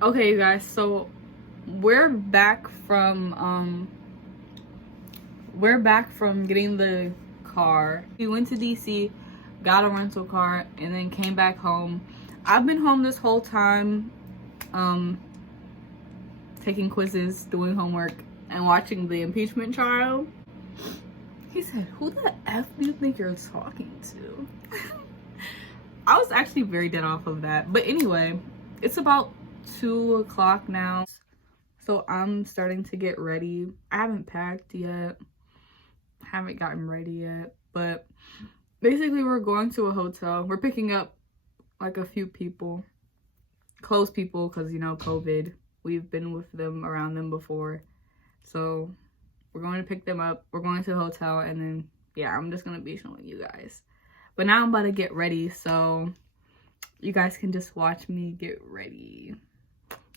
Okay, you guys, so we're back from getting the car. We went to DC, got a rental car, and then came back home. I've been home this whole time, taking quizzes, doing homework, and watching the impeachment trial. He said, "Who the F do you think you're talking to?" I was actually very dead off of that. But anyway, it's about 2 o'clock now. So I'm starting to get ready. I haven't packed yet. Haven't gotten ready yet. But basically we're going to a hotel. We're picking up like a few people. Close people, because you know, COVID. We've been with them, around them before. So we're going to pick them up. We're going to the hotel, and then yeah, I'm just gonna be showing you guys. But now I'm about to get ready, so you guys can just watch me get ready.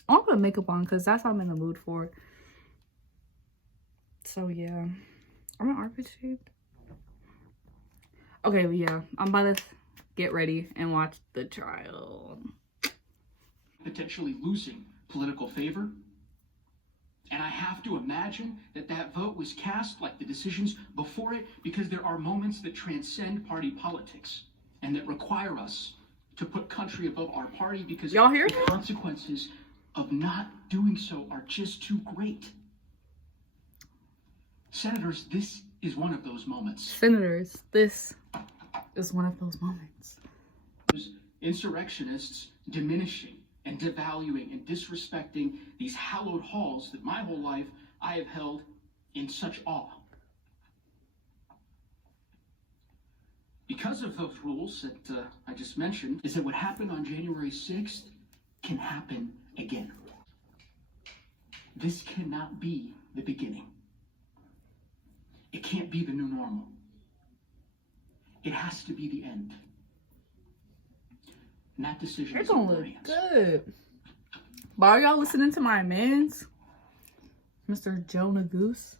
I want to put makeup on because that's what I'm in the mood for. So yeah, are my armpits shaved? Okay, but yeah, I'm about to get ready and watch the trial. Potentially losing political favor. And I have to imagine that that vote was cast like the decisions before it, because there are moments that transcend party politics and that require us to put country above our party, because y'all hear the consequences of not doing so are just too great. Senators, this is one of those moments. Senators, this is one of those moments. Insurrectionists diminishing and devaluing and disrespecting these hallowed halls that my whole life I have held in such awe. Because of those rules that I just mentioned, is that what happened on January 6th can happen again. This cannot be the beginning. It can't be the new normal. It has to be the end. And that decision it's is gonna look good. But are y'all listening to my mans? Mr. Jonah Goose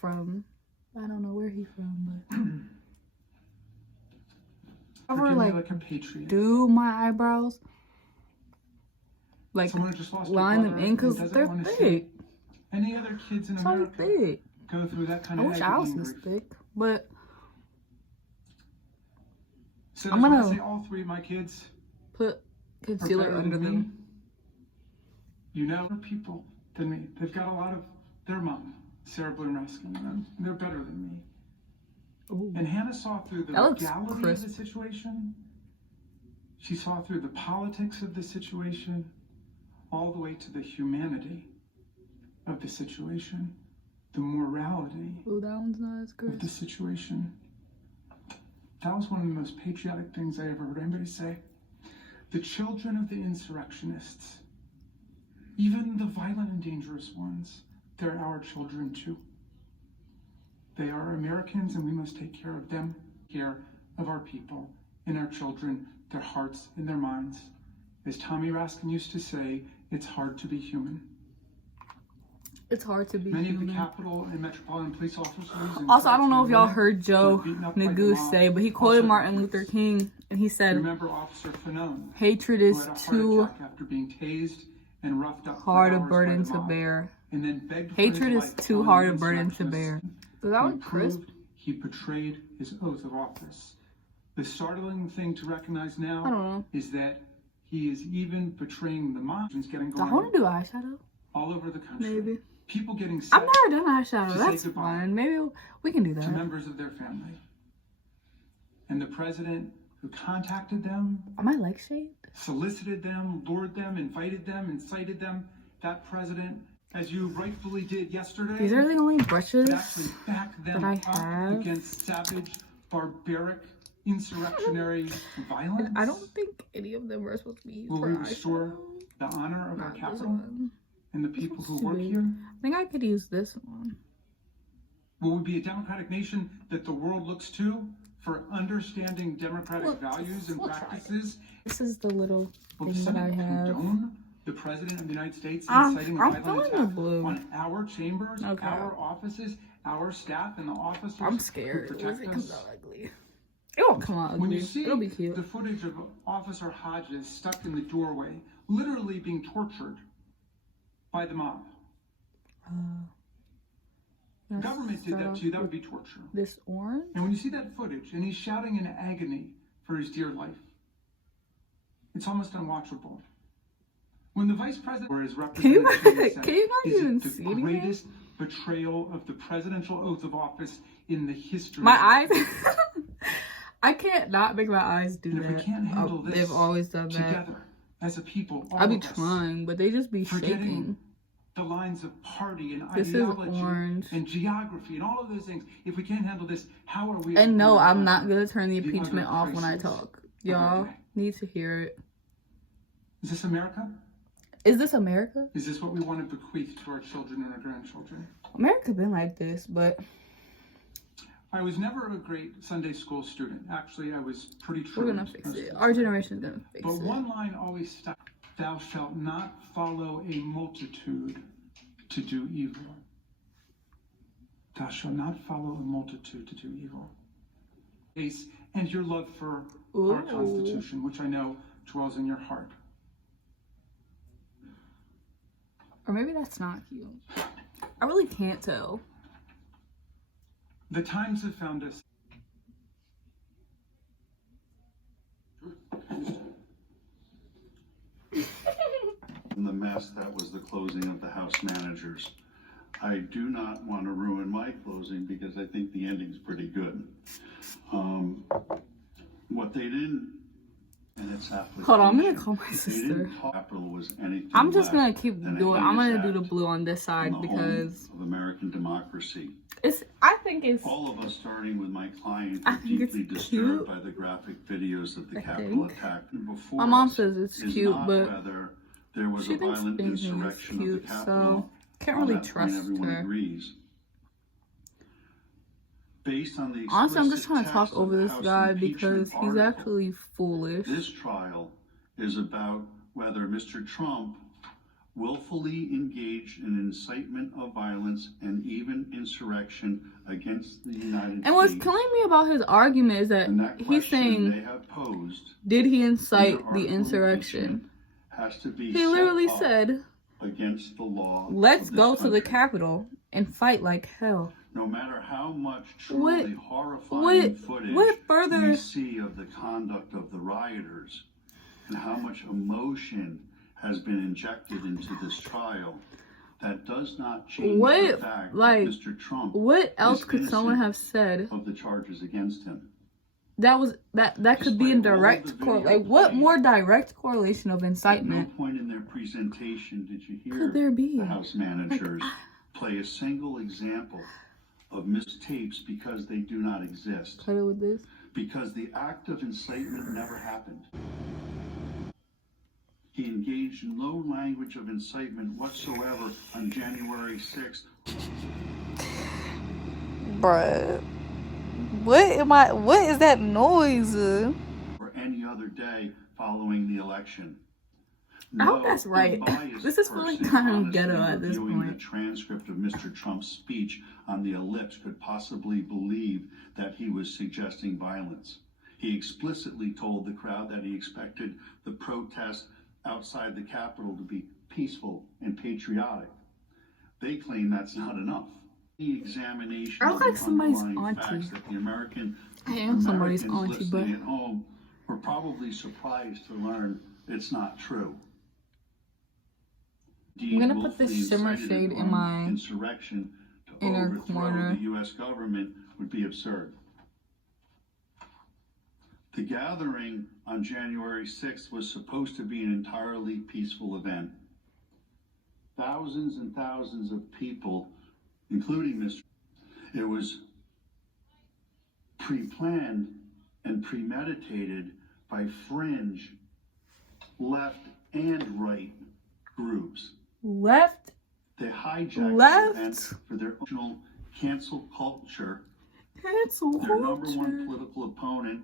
from, I don't know where he's from, but ever like a patriot. do my eyebrows, like Just line them in because they're thick. Any other kids in So America thick. go through that kind I of wish I was this thick, but so I'm gonna say all three of my kids put concealer under them. You know, people than me. They've got a lot of their mom, Sarah Bloom Ruskin, and they're better than me. Ooh. And Hannah saw through the legality of the situation. She saw through the politics of the situation, all the way to the humanity of the situation, the morality Ooh, that one's not as of the situation. That was one of the most patriotic things I ever heard anybody say. The children of the insurrectionists, even the violent and dangerous ones, they're our children too. They are Americans, and we must take care of them, care of our people and our children, their hearts and their minds. As Tommy Raskin used to say, it's hard to be human. It's hard to be Many human. of the Capitol and Metropolitan Police officers. Also, I don't know if y'all heard Joe Neguse say, but he quoted Martin Luther King, and he said, "Remember Officer Fanone, hatred is too after being tased and roughed up hard a burden to bear. And then begged for Hatred his is life too hard a burden to bear." So that was crisp. He betrayed his oath of office. The startling thing to recognize now I don't know. is that he is even betraying the minds getting Do I want to do eyeshadow? all over the country. Maybe. People getting sick I've never done eyeshadow. to That's say goodbye fun. Maybe we can do to that. members of their family. And the president who contacted them, Are my legs shaved? solicited them, lured them, invited them, incited them, that president, as you rightfully did yesterday, These are the only brushes would actually back them that I up have. against savage, barbaric, insurrectionary violence. I don't think any of them are supposed to be used Will for we restore eyeshadow. the honor of our Not this capital one. and the people who too work big. here? I think I could use this one. Will we be a democratic nation that the world looks to for understanding democratic values and practices? This is the little Will the thing that I Senate have. condone the President of the United States I'm inciting a violent feeling the attack blue. on our chambers, Okay. our offices, our staff, and the officers I'm who scared. What if protect it comes us? out ugly? It won't come out When ugly. you see It'll be cute. the footage of Officer Hodges stuck in the doorway, literally being tortured by the mob. The government did that to you, that would be torture. This orange? And when you see that footage, and he's shouting in agony for his dear life, it's almost unwatchable. When the vice president or his representative can you not even the see anything? greatest betrayal of the presidential oath of office in the history. My eyes. I can't not make my eyes do and that. If we can't handle this they've always done that. Together, as a people, all I be of us, trying, but they just be shaking. The lines of party and This ideology is orange. and geography and all of those things. If we can't handle this, how are we? And no, I'm not gonna turn the impeachment off when I talk. Y'all Okay. need to hear it. Is this America? Is this America? Is this what we want to bequeath to our children and our grandchildren? America been like this, but I was never a great Sunday school student. Actually, I was pretty true. we're gonna fix it. Our generation's gonna fix But it. one line always stuck. Thou shalt not follow a multitude to do evil. Thou shalt not follow a multitude to do evil. And your love for our Constitution, which I know dwells in your heart. Or maybe that's not cute. I really can't tell. The times have found us. The mess that was the closing of the House managers. I do not want to ruin my closing because I think the ending's pretty good. What they didn't, and it's application. Hold on, I'm gonna call my They sister. didn't talk capital was anything I'm just gonna less keep than a doing. I'm gonna heinous do the act blue on this on side the because home of American democracy. it's. I think it's. All of us, starting with my client, I are think it's deeply cute. disturbed by the graphic videos of the I Capitol think. attack. Before My mom us says it's is cute, not but whether there was she a thinks violent Benjamin is insurrection cute, of the Capitol. so can't On really that point, trust everyone her. agrees. Based on the Honestly, I'm just explicit trying to talk text of over the this House guy impeachment because he's article, actually foolish. this trial is about whether Mr. Trump willfully engaged in incitement of violence and even insurrection against the United States. And what's killing me about his argument is that And that he's question saying, they have posed did he in incite their the article insurrection? impeachment has to be He set literally up said, against the law. let's of this go to the country. Capitol and fight like hell. No matter how much What- truly horrifying footage what further- we see of the conduct of the rioters and how much emotion has been injected into this trial, that does not change the What, fact like, that Mr. Trump what else is could someone innocent have said of the charges against him. that was that could be in Despite all direct of the cor video like what playing, more direct correlation of At no incitement point in their presentation did you hear could there be? the House managers play a single example of mistapes because they do not exist. Cut it with this. Because the act of incitement never happened. He engaged in no language of incitement whatsoever on January 6th. Bruh. What is that noise? Or any other day following the election. I hope that's right. unbiased This is feeling person kind of honestly ghetto at this reviewing point. The transcript of Mr. Trump's speech on the ellipse could possibly believe that he was suggesting violence. He explicitly told the crowd that he expected the protest outside the Capitol to be peaceful and patriotic. They claim that's not enough. The examination I look of the like somebody's underlying auntie. facts that the American I am somebody's Americans auntie, but listening at home were probably surprised to learn it's not true. I'm gonna put this shimmer shade in my insurrection to inner overthrow corner. the U.S. government would be absurd. The gathering on January 6th was supposed to be an entirely peaceful event. Thousands and thousands of people, including Mr. It was pre-planned and premeditated by fringe left and right groups. left. They hijacked Left. the event for their original cancel culture, Cancel their number one culture. political opponent,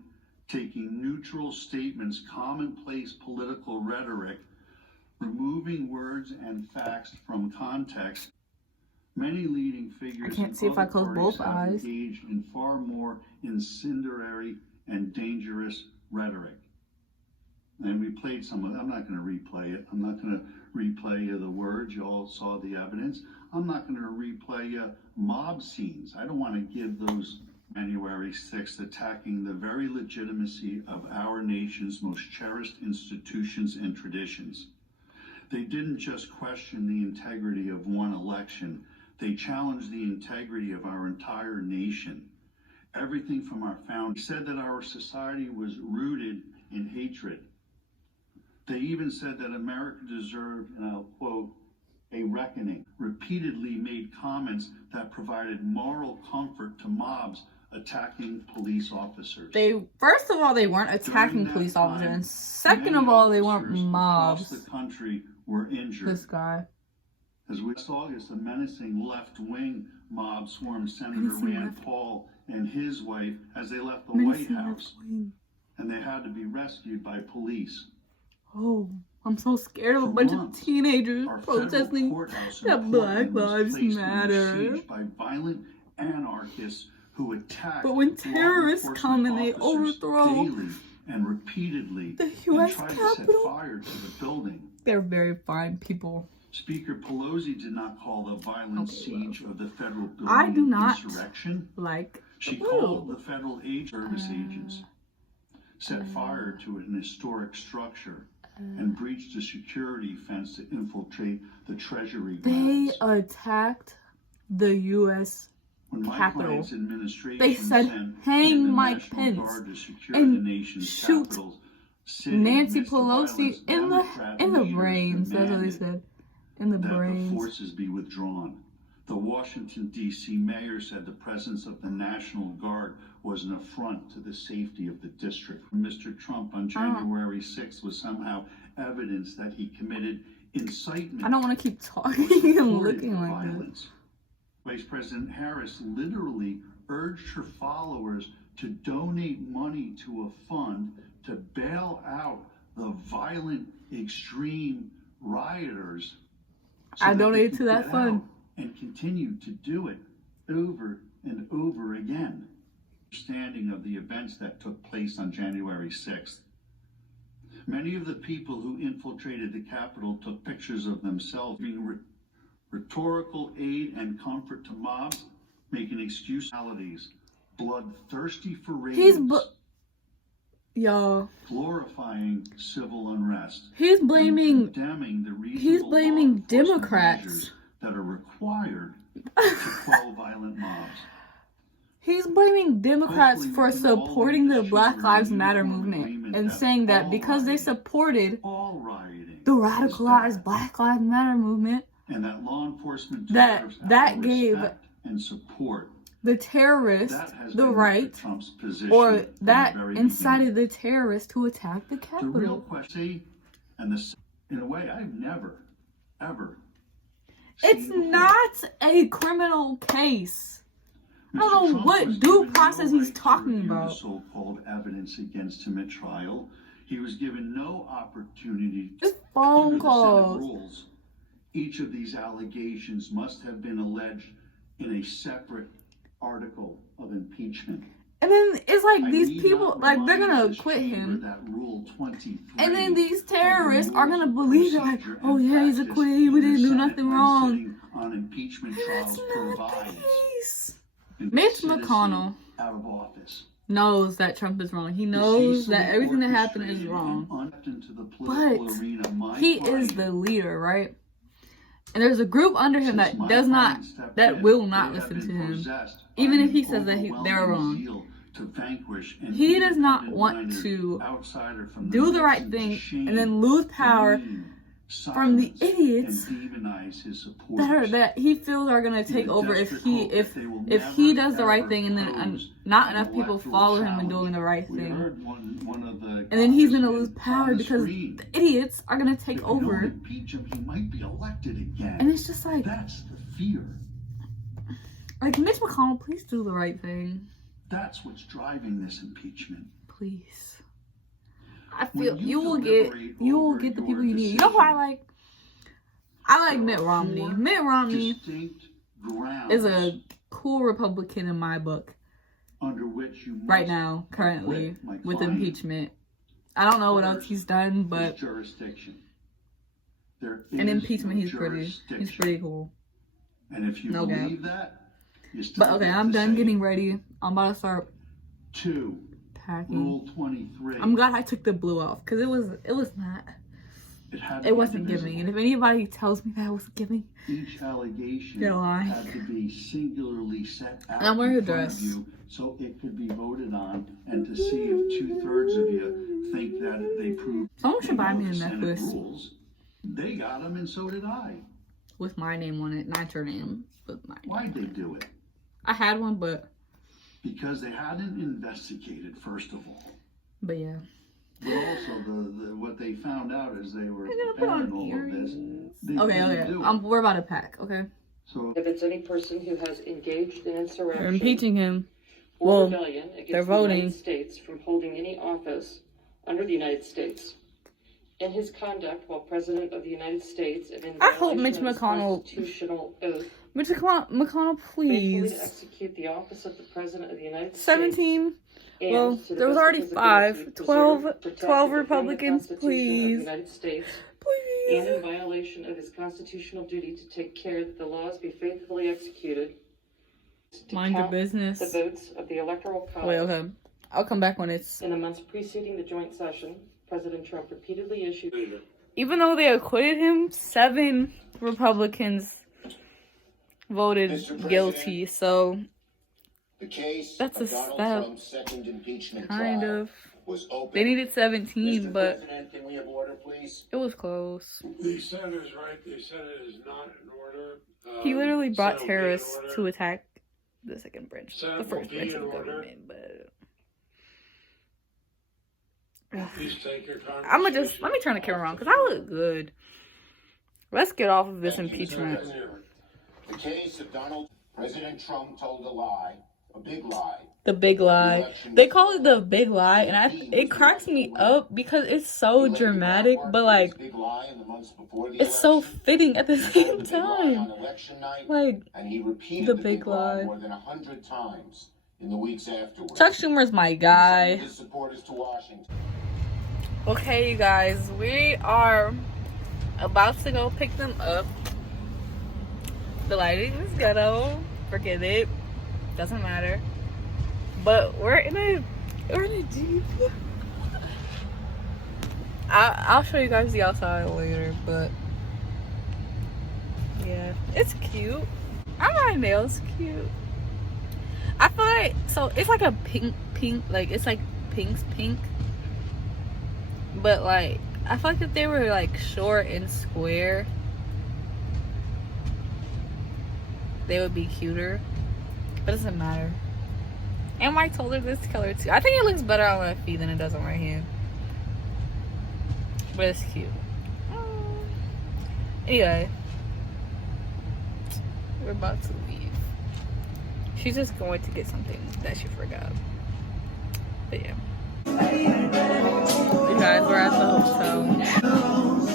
taking neutral statements, commonplace political rhetoric, removing words and facts from context. Many leading figures I can't in see if I other close parties both have eyes. engaged in far more incendiary and dangerous rhetoric. And we played some of it. I'm not going to replay it. I'm not going to replay the words. You all saw the evidence. I'm not going to replay mob scenes. I don't want to give those January 6th attacking the very legitimacy of our nation's most cherished institutions and traditions. They didn't just question the integrity of one election. They challenged the integrity of our entire nation. Everything from our founding said that our society was rooted in hatred. They even said that America deserved, and I'll quote, a reckoning. Repeatedly made comments that provided moral comfort to mobs attacking police officers. First of all, they weren't attacking police officers, and second of all, they weren't mobs. Across the country were injured. This guy. As we saw August, a menacing left-wing mob swarmed Senator Rand Paul and his wife as they left the White House, and they had to be rescued by police. Oh, I'm so scared of a bunch of teenagers protesting that Black Lives Matter. By violent anarchists who attack. But when terrorists come and they overthrow daily and repeatedly the U.S. and try Capitol, to set fire to the building. They're very fine people. Speaker Pelosi did not call the violent siege of the federal building I do not insurrection. Like She called the federal service agents, set fire to an historic structure, and breached a security fence to infiltrate the Treasury grounds. They attacked the U.S. Capitol. They said, hang Mike Pence and shoot Nancy Pelosi in the brains. That's what they said. In the brains. The forces be withdrawn. The Washington, D.C. mayor said the presence of the National Guard was an affront to the safety of the district. Mr. Trump on January 6th was somehow evidence that he committed incitement. I don't want to keep talking and looking like violence. Vice President Harris literally urged her followers to donate money to a fund to bail out the violent, extreme rioters. I donated to that fund. And continue to do it over and over again. Understanding of the events that took place on January 6th. Many of the people who infiltrated the Capitol took pictures of themselves being rhetorical aid and comfort to mobs, making excuses, bloodthirsty for raids, y'all, glorifying civil unrest. He's blaming the Democrats that are required to quell violent mobs. He's blaming Democrats for supporting the Black Lives Matter movement and saying that because they supported the radicalized Black Lives Matter movement, and that law enforcement that gave and support the terrorists the right, or that incited the terrorists to attack the Capitol. The real question, and in a way, I've never, ever. It's not a criminal case. I don't know what due process he's talking about. The so-called evidence against him at trial. He was given no opportunity. Just phone calls. Rules. Each of these allegations must have been alleged in a separate article of impeachment. And then it's like these people, like, they're gonna quit him. That Rule 23 and then these terrorists are gonna believe it, like, oh yeah, he's acquitted, we didn't do nothing wrong. On impeachment trials provides Mitch McConnell knows that Trump is wrong. He knows that everything that happened is wrong. But he is the leader, right? And there's a group under him that will not listen to him. Even if he says that they're wrong. He does not want to do the right thing and then lose power from the idiots that he feels are gonna take over if he does the right thing and then not enough people follow him in doing the right thing. And then he's gonna lose power because the idiots are gonna take over. And it's just like, that's the fear. Like, Mitch McConnell, please do the right thing. That's what's driving this impeachment. Please. I feel you will get the people you need. You know who I like? I like Mitt Romney. Mitt Romney is a cool Republican in my book. Under which you right now, currently, with impeachment. I don't know what else he's done, but jurisdiction. in impeachment, he's pretty cool. And if you believe that, you still but okay, I'm done getting ready. I'm about to start 2. packing. Rule 23. I'm glad I took the blue off because it was not. It wasn't giving. And if anybody tells me that it was giving, each allegation they're lying. had to be singularly set out I'm wearing a in front dress. of you so it could be voted on, and to see if 2/3 of you think that they proved. Someone should buy me a the Senate necklace rules. They got them, and so did I. with my name on it, not your name, but my name. Why'd they do it? I had one, but Because they hadn't investigated, first of all. yeah. But also, what they found out is they were I'm gonna put on defending all of this. They Okay, couldn't do it. we're about to pack. Okay. So If it's any person who has engaged in insurrection They're impeaching him. or Well, rebellion against they're the voting. United States from holding any office under the United States. In his conduct while President of the United States and in I hope violation Mitch of his McConnell- constitutional oath, McConnell, faithfully please. to execute the office of the President of the United States. 17. and Well, to the there was best of already his 5. ability, 12 preserve, protect, 12 and defend the Republicans, Constitution of the please. United States, and Please. in violation of his constitutional duty to take care that the laws be faithfully executed. To Mind your count business. the votes of the Electoral College. Wait, okay. I'll come back when it's... In the months preceding the joint session, President Trump repeatedly issued. Even though they acquitted him, 7 Republicans voted guilty, so The case that's a of Donald step. Trump's second impeachment Kind trial of. was open. They needed 17, Mr. but President, can we have order, please? it was close. The senator's right. The Senate is not in order. He literally brought Senate will be in terrorists order. to attack the second branch, Senate the first will be branch of in the order. government, but... Please take your I'ma just, let me turn the camera around, because I look good. Let's get off of this Thank you, Mr. impeachment. President. The case of President Trump told a lie, a big lie. The big lie. They call it the big lie, and it cracks me up because it's so dramatic, but like, Big lie in the months before the it's so election. fitting at the He told same a big lie time. on election night, Like, and he repeated the the big big lie lie. more than 100 times in the weeks afterwards. Chuck Schumer's my He guy. sent his supporters to Washington. Okay, you guys, we are about to go pick them up. The lighting is ghetto. Forget it. Doesn't matter. But we're in a Jeep. I'll show you guys the outside later, but yeah, it's cute. My nails cute. I feel like, so it's like a pink, like it's like pink. But like, I feel like if they were like short and square, they would be cuter. But it doesn't matter. And Mike told her this color too. I think it looks better on my feet than it does on my hand. But it's cute. Anyway, we're about to leave. She's just going to get something that she forgot. But yeah. You guys, we're at the hotel.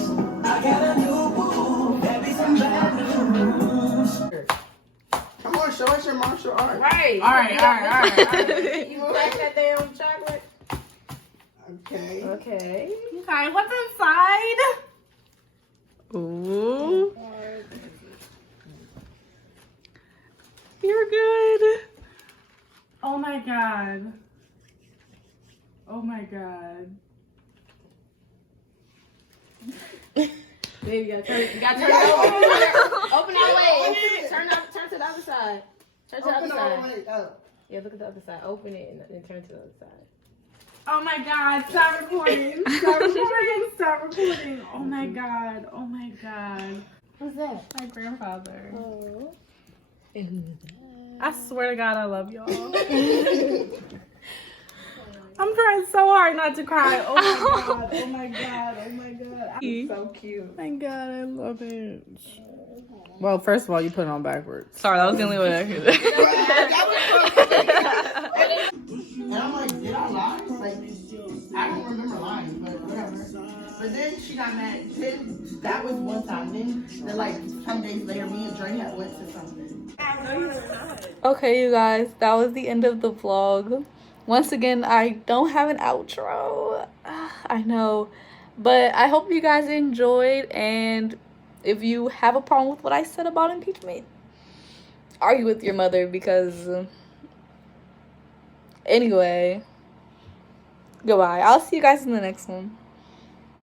Come on, show us your martial art. Right. All right. You like that damn chocolate? Okay. Okay. Okay, what's inside? Ooh. You're good. Oh my god. Oh my god. Baby, you gotta turn it over. Open that way. Turn to the other side. Turn to the other Open all the side. way up. Yeah, look at the other side. Open it and then turn to the other side. Oh my god, stop recording. Stop recording. Stop recording. Oh my god. Oh my god. What's that? My grandfather. Oh. I swear to God, I love y'all. I'm trying so hard not to cry. Oh my god. Oh my god. Oh my god. I'm so cute. My god, I love it. Well, first of all, you put it on backwards. Sorry, that was the only way I could. And I'm like, did I lie? Like, I don't remember lying, but whatever. But then she got mad. Then that was one time. Then like some days later, me and Dre had went to something. Okay, you guys, that was the end of the vlog. Once again, I don't have an outro. I know. But I hope you guys enjoyed, and if you have a problem with what I said about impeachment, argue with your mother, because anyway, goodbye. I'll see you guys in the next one.